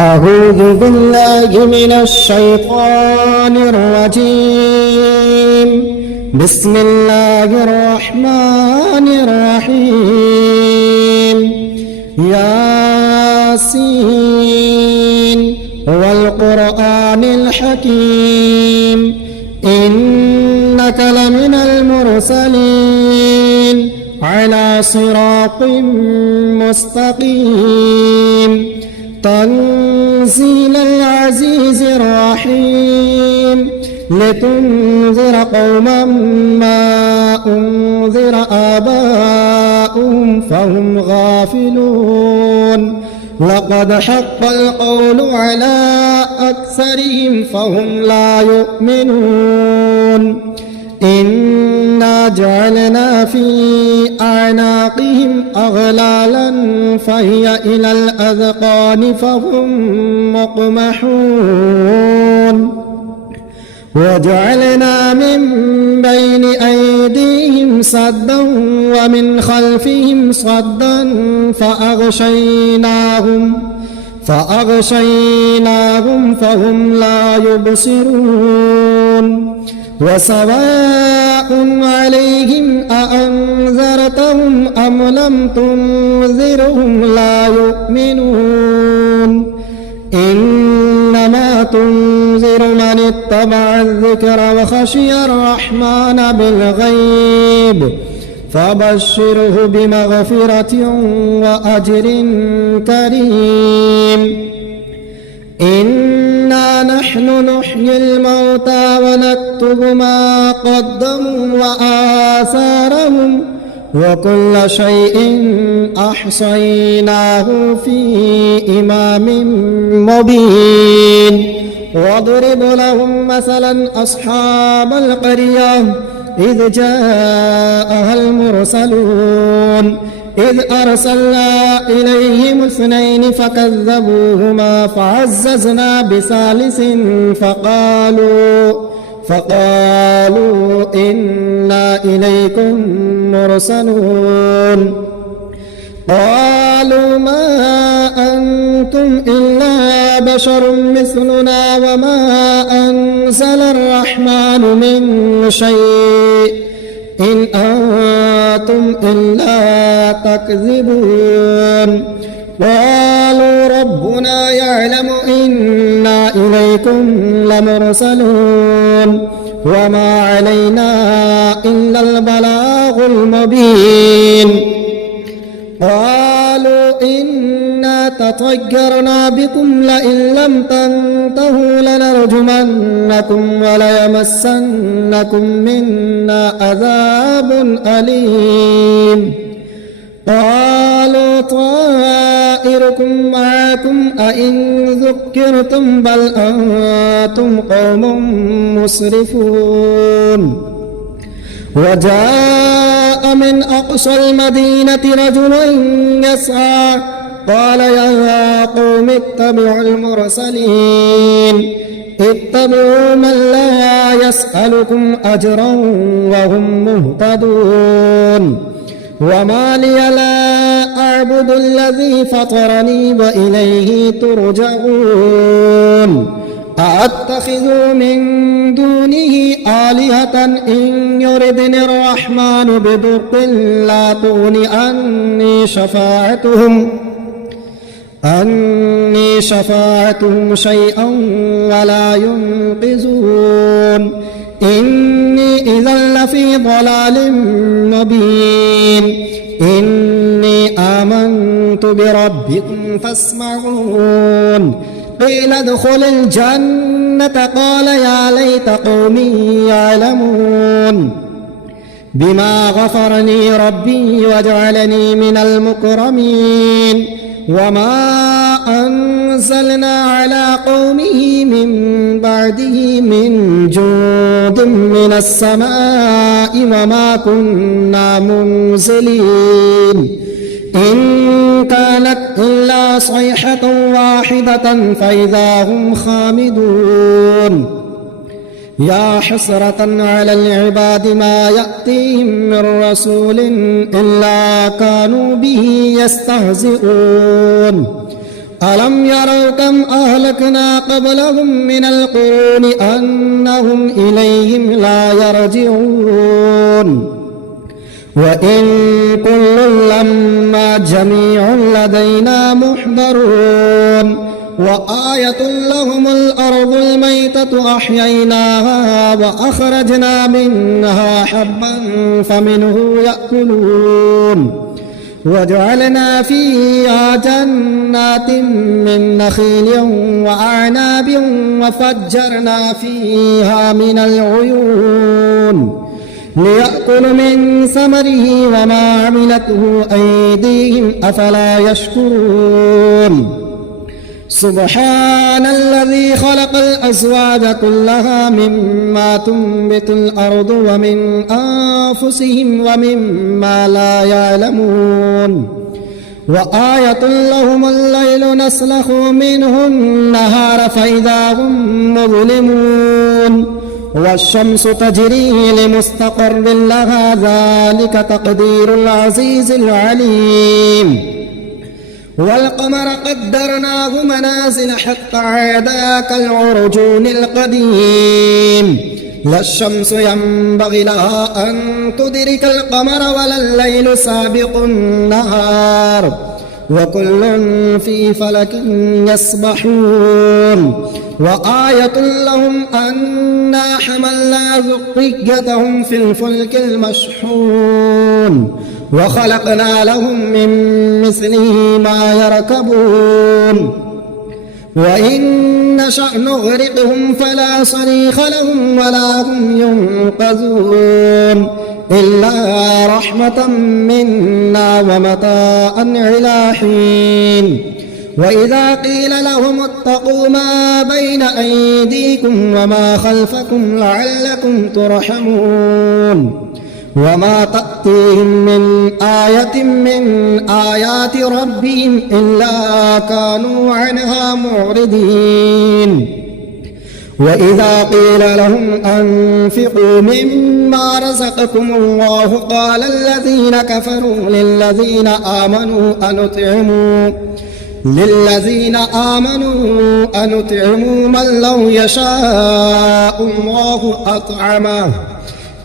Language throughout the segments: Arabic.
أعوذ بالله من الشيطان الرجيم. بسم الله الرحمن الرحيم. ياسين والقرآن الحكيم إنك لمن المرسلين على صراط مستقيم تنزيل العزيز الرحيم لتنذر قوما ما أنذر آباؤهم فهم غافلون لقد حق القول على أكثرهم فهم لا يؤمنون إنا جعلنا في أعناقهم أغلالا فهي إلى الأذقان فهم مقمحون وجعلنا من بين أيديهم صدا ومن خلفهم صدا فأغشيناهم فهم لا يبصرون وسواء عليهم أأنذرتهم أم لم تنذرهم لا يؤمنون إنما تنذر من اتبع الذكر وخشي الرحمن بالغيب فبشره بمغفرة وأجر كريم. إنا نحن نحيي الموتى ونكتب ما قدموا وآثارهم وكل شيء أحصيناه في إمام مبين. واضرب لهم مثلا أصحاب القرية إذ جاءها المرسلون إذ أرسلنا إليهم 2 فكذبوهما فعززنا بثالث فقالوا إنا إليكم مرسلون قالوا ما أنتم إلا بشر مثلنا وما أنزل الرحمن من شيء إن أنتم إلا تكذبون قالوا ربنا يعلم إنا إليكم لمرسلون وما علينا إلا البلاغ المبين. قالوا إنا تطيرنا بكم لئن لم تنتهوا لنرجمنكم وليمسنكم منا عذاب أليم. قالوا طائركم معكم أئن ذكرتم بل أنتم قوم مسرفون. وجاء من أقصى المدينة رجل يسعى قال يا قوم اتبعوا المرسلين اتبعوا من لا يسألكم أجرا وهم مهتدون. وما لي لا أعبد الذي فطرني وإليه ترجعون. أأتخذ من دونه آلهة إن يردني الرحمن بضر لا تغن عني شفاعتهم شيئا ولا ينقذون. إني إذا لفي ضلال مبين. إني آمنت بربكم فاسمعون. قيل ادخل الجنة قال يا ليت قومي يعلمون بما غفرني ربي وجعلني من المكرمين. وما أنزلنا على قومه من بعده من جند من السماء وما كنا منزلين. إن كانت إلا صيحة واحدة فإذا هم خامدون. يا حسرة على العباد ما يأتيهم من رسول إلا كانوا به يستهزئون ألم يروا كم أهلكنا قبلهم من القرون أنهم إليهم لا يرجعون وإن كل لما جميع لدينا محضرون وآية لهم الأرض الميتة أحييناها وأخرجنا منها حبا فمنه يأكلون وجعلنا فيها جنات من نخيل وأعناب وفجرنا فيها من العيون ليأكل من ثمره وما عملته أيديهم أفلا يشكرون سبحان الذي خلق الأزواج كلها مما تنبت الأرض ومن أنفسهم ومما لا يعلمون وآية لهم الليل نسلخ منه النهار فإذا هم مظلمون والشمس تجري لمستقر لها ذلك تقدير العزيز العليم والقمر قدرناه منازل حتى عاد كالعرجون القديم لا الشمس ينبغي لها أن تدرك القمر ولا الليل سابق النهار وكل في فلك يسبحون وآية لهم أنا حملنا ذريتهم في الفلك المشحون وخلقنا لهم من مثله ما يركبون وإن نشأ نغرقهم فلا صريخ لهم ولا هم ينقذون إلا رحمة منا ومتاعا إلى حين وإذا قيل لهم اتقوا ما بين أيديكم وما خلفكم لعلكم ترحمون وما تأتيهم من آية من آيات ربهم إلا كانوا عنها معرضين وإذا قيل لهم أنفقوا مما رزقكم الله قال الذين كفروا للذين آمنوا أنطعم من لو يشاء الله أطعمه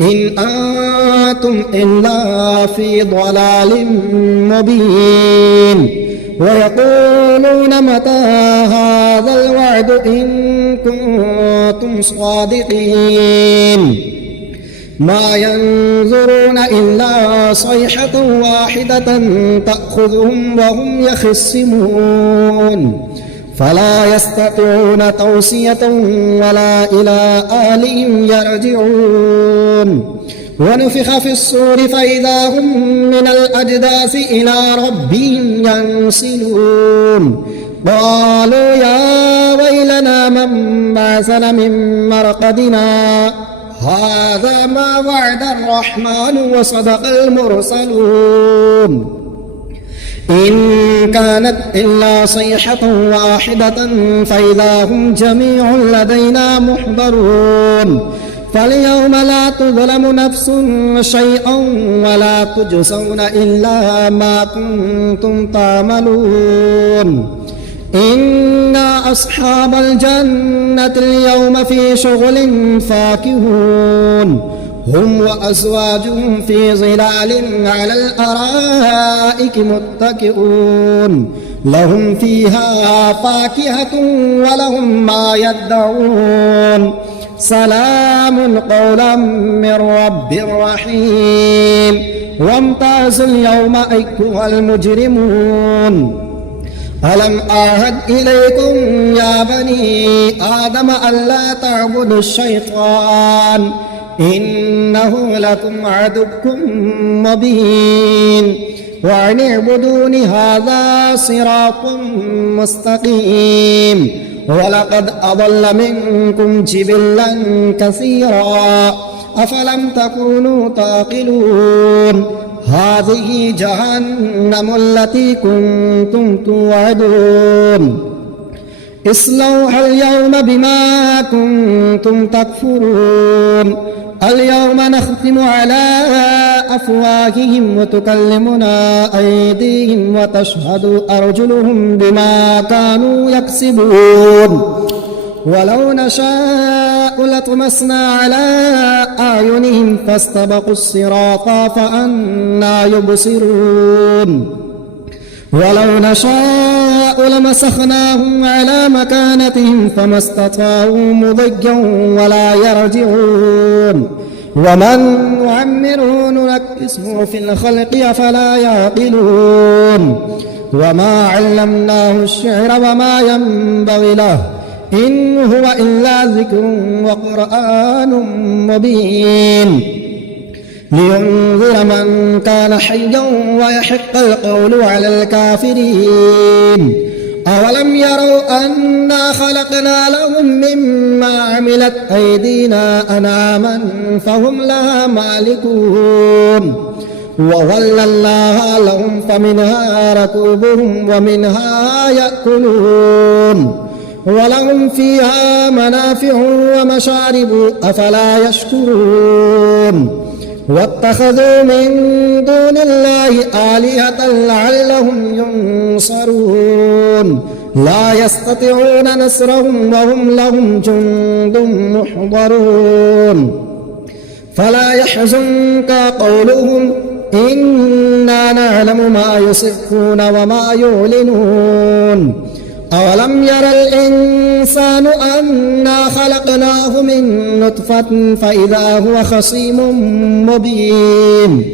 إن أنتم إلا في ضلال مبين ويقولون متى هذا الوعد إن كنتم صادقين ما ينظرون إلا صيحة واحدة تأخذهم وهم يخصمون فلا يستطيعون توصية ولا إلى أهلهم يرجعون ونفخ في الصور فإذا هم من الأجداث إلى ربهم ينسلون قالوا يا ويلنا من بعثنا من مرقدنا هذا ما وعد الرحمن وصدق المرسلون إن كانت إلا صيحة واحدة فإذا هم جميع لدينا محضرون فاليوم لا تظلم نفس شيئا ولا تجزون إلا ما كنتم تعملون إن أصحاب الجنة اليوم في شغل فاكهون هم وأزواجهم في ظلال على الأرائك متكئون لهم فيها فاكهة ولهم ما يدعون سلام قولا من رب رحيم وامتازوا اليوم أيها المجرمون ألم أعهد إليكم يا بني آدم ألا تعبدوا الشيطان إنه لكم عدو مبين وأن اعبدون هذا صراط مستقيم ولقد أضل منكم جبلا كثيرا أفلم تكونوا تعقلون هذه جهنم التي كنتم توعدون اصلوها اليوم بما كنتم تكفرون اليوم نختم على أفواههم وتكلمنا أيديهم وتشهد أرجلهم بما كانوا يكسبون ولو نشاء لطمسنا على أعينهم فاستبقوا الصراط فأنى يبصرون ولو نشاء لمسخناهم على مكانتهم فما استطاعوا مضيا ولا يرجعون ومن نعمره ننكسه في الخلق أفلا يعقلون وما علمناه الشعر وما ينبغي له إن هو إلا ذكر وقرآن مبين لينذر من كان حيا ويحق القول على الكافرين أولم يروا أنا خلقنا لهم مما عملت أيدينا أنعاما فهم لها مالكون وظللناها لهم فمنها ركوبهم ومنها يأكلون ولهم فيها منافع ومشارب أفلا يشكرون واتخذوا من دون الله آلهة لعلهم ينصرون لا يستطيعون نصرهم وهم لهم جند محضرون فلا يحزنك قولهم إنا نعلم ما يسرون وما يعلنون أولم ير الإنسان أنا خلقناه من نطفة فإذا هو خصيم مبين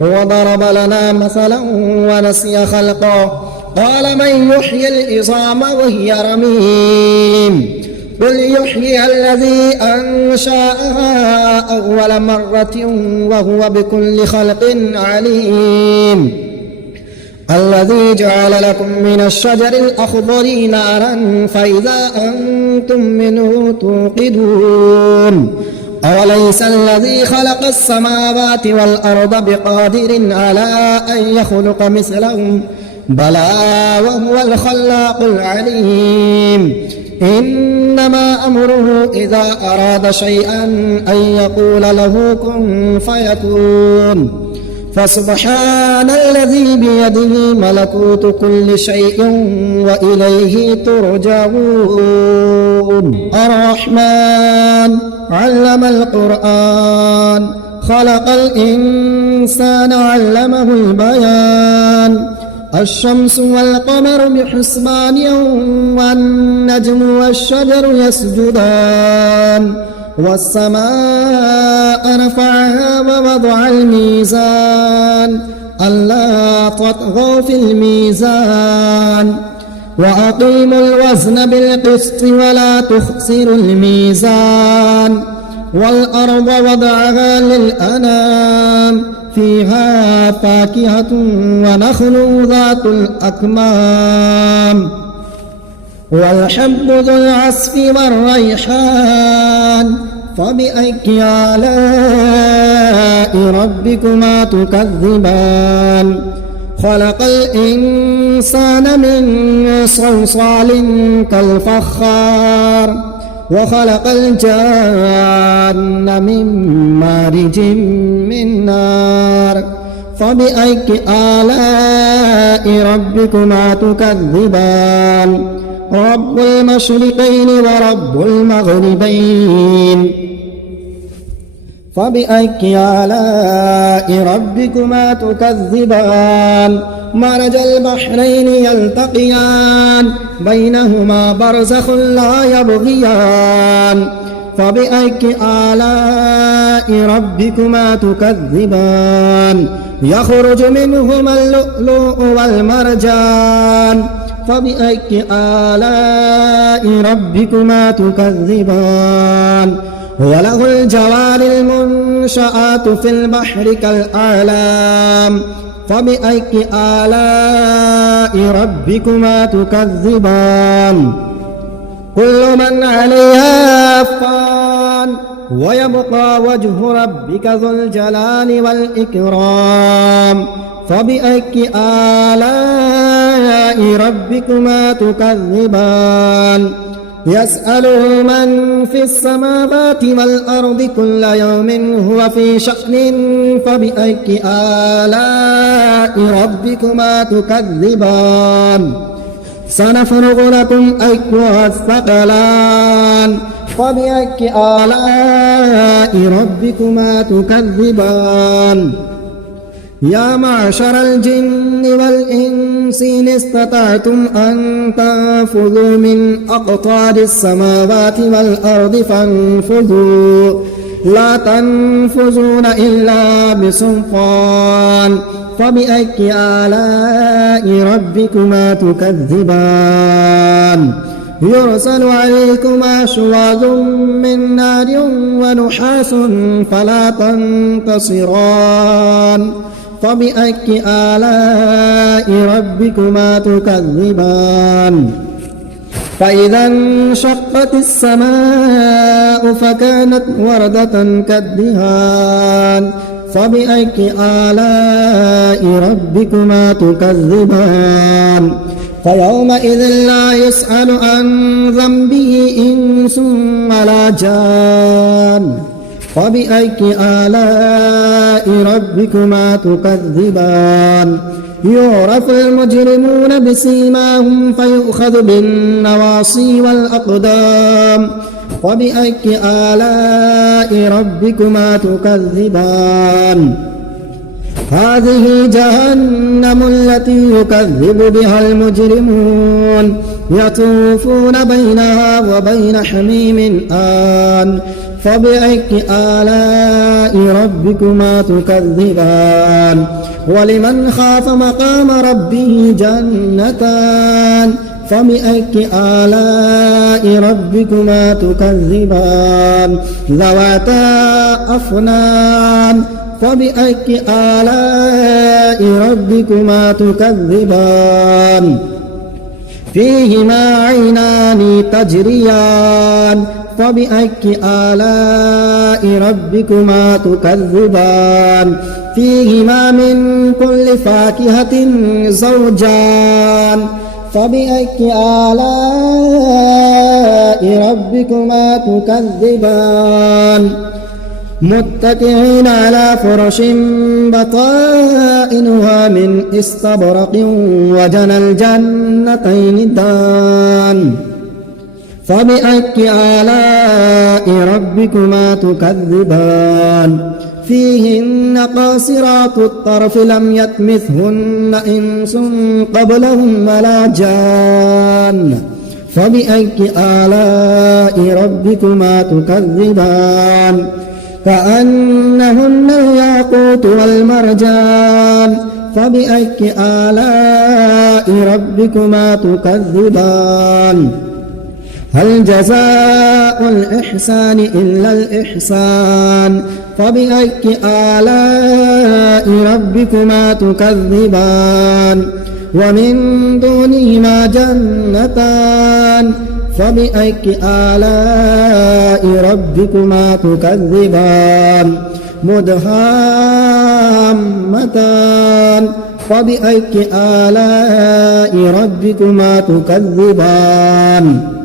وضرب لنا مثلا ونسي خلقه قال من يحيي العظام وهي رميم قل يحيي الذي أنشأها أول مرة وهو بكل خلق عليم الذي جعل لكم من الشجر الأخضر نارا فإذا أنتم منه توقدون أوليس الذي خلق السماوات والأرض بقادر على أن يخلق مثلهم بلى وهو الخلاق العليم إنما أمره إذا أراد شيئا أن يقول له كن فيكون فسبحان الذي بيده ملكوت كل شيء وإليه ترجعون الرحمن علم القرآن خلق الإنسان علمه البيان الشمس والقمر بحسبان والنجم والشجر يسجدان والسماء رفعها ووضع الميزان ألا تطغوا في الميزان وأقيموا الوزن بالقسط ولا تخسروا الميزان والأرض وضعها للأنام فيها فاكهة ونخل ذات الأكمام والحب ذو العصف والريحان فبأي آلاء ربكما تكذبان خلق الإنسان من صلصال كالفخار وخلق الجان من مارج من نار فبأي آلاء ربكما تكذبان رب المشرقين ورب المغربين فبأي آلاء ربكما تكذبان مرج البحرين يلتقيان بينهما برزخ لا يبغيان فبأي آلاء ربكما تكذبان يخرج منهما اللؤلؤ والمرجان فبأي آلاء ربكما تكذبان وله الجوار المنشآت في البحر كالأعلام فبأي آلاء ربكما تكذبان كل من عليها فان ويبقى وجه ربك ذو الجلال والإكرام فبأي آلاء ربكما تكذبان يسأله من في السماوات والأرض كل يوم هو في شأن فبأي آلاء ربكما تكذبان سنفرغ لكم أيها الثقلان فبأي آلاء ربكما تكذبان يا معشر الجن والإنس إن استطعتم أن تنفذوا من أقطار السماوات والأرض فانفذوا لا تنفذون إلا بسلطان فبأي آلاء ربكما تكذبان يرسل عليكما شواظ من نار ونحاس فلا تنتصران فبأي آلاء ربكما تكذبان فإذا انشقت السماء فكانت وردة كالدهان فبأي آلاء ربكما تكذبان فيومئذ لا يسأل عن ذنبه إنس ولا جان فبأي آلاء ربكما تكذبان يعرف المجرمون بسيماهم فيؤخذ بالنواصي والأقدام فبأي آلاء ربكما تكذبان هذه جهنم التي يكذب بها المجرمون يطوفون بينها وبين حميم آن فبأي آلاء ربكما تكذبان ولمن خاف مقام ربه جنتان فبأي آلاء ربكما تكذبان ذواتا أفنان فبأي آلاء ربكما تكذبان فيهما عينان تجريان فبأي آلاء ربكما تكذبان فيهما من كل فاكهة زوجان فبأي آلاء ربكما تكذبان متكئين على فرش بطائنها من استبرق وجنى الجنتين دان فبأي آلاء ربكما تكذبان فيهن قاصرات الطرف لم يطمثهن إنس قبلهم ولا جان فبأي آلاء ربكما تكذبان كأنهن الياقوت والمرجان فبأي آلاء ربكما تكذبان هل جزاء الإحسان إلا الإحسان فبأي آلاء ربكما تكذبان ومن دونهما جنتان فبأي آلاء ربكما تكذبان مدهامتان فبأي آلاء ربكما تكذبان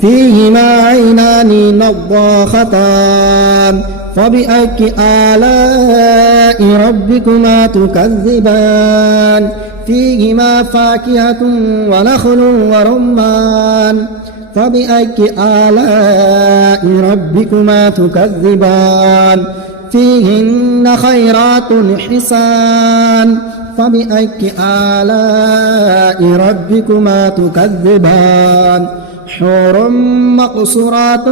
فيهما عينان نضاختان فبأي آلاء ربكما تكذبان فيهما فاكهة ونخل ورمان فبأي آلاء ربكما تكذبان فيهن خيرات حسان فبأي آلاء ربكما تكذبان حور مقصورات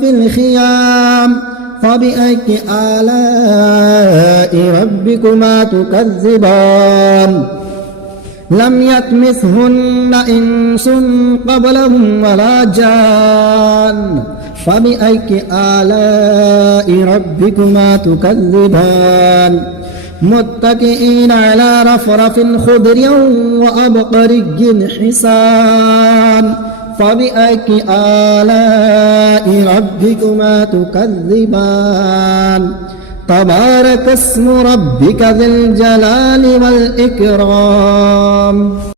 في الخيام فبأي آلاء ربكما تكذبان لم يطمثهن إنس قبلهم ولا جان فبأي آلاء ربكما تكذبان متكئين على رفرف خضر وأبقري حسان فبأي آلاء ربكما تكذبان تبارك اسم ربك ذي الجلال والإكرام.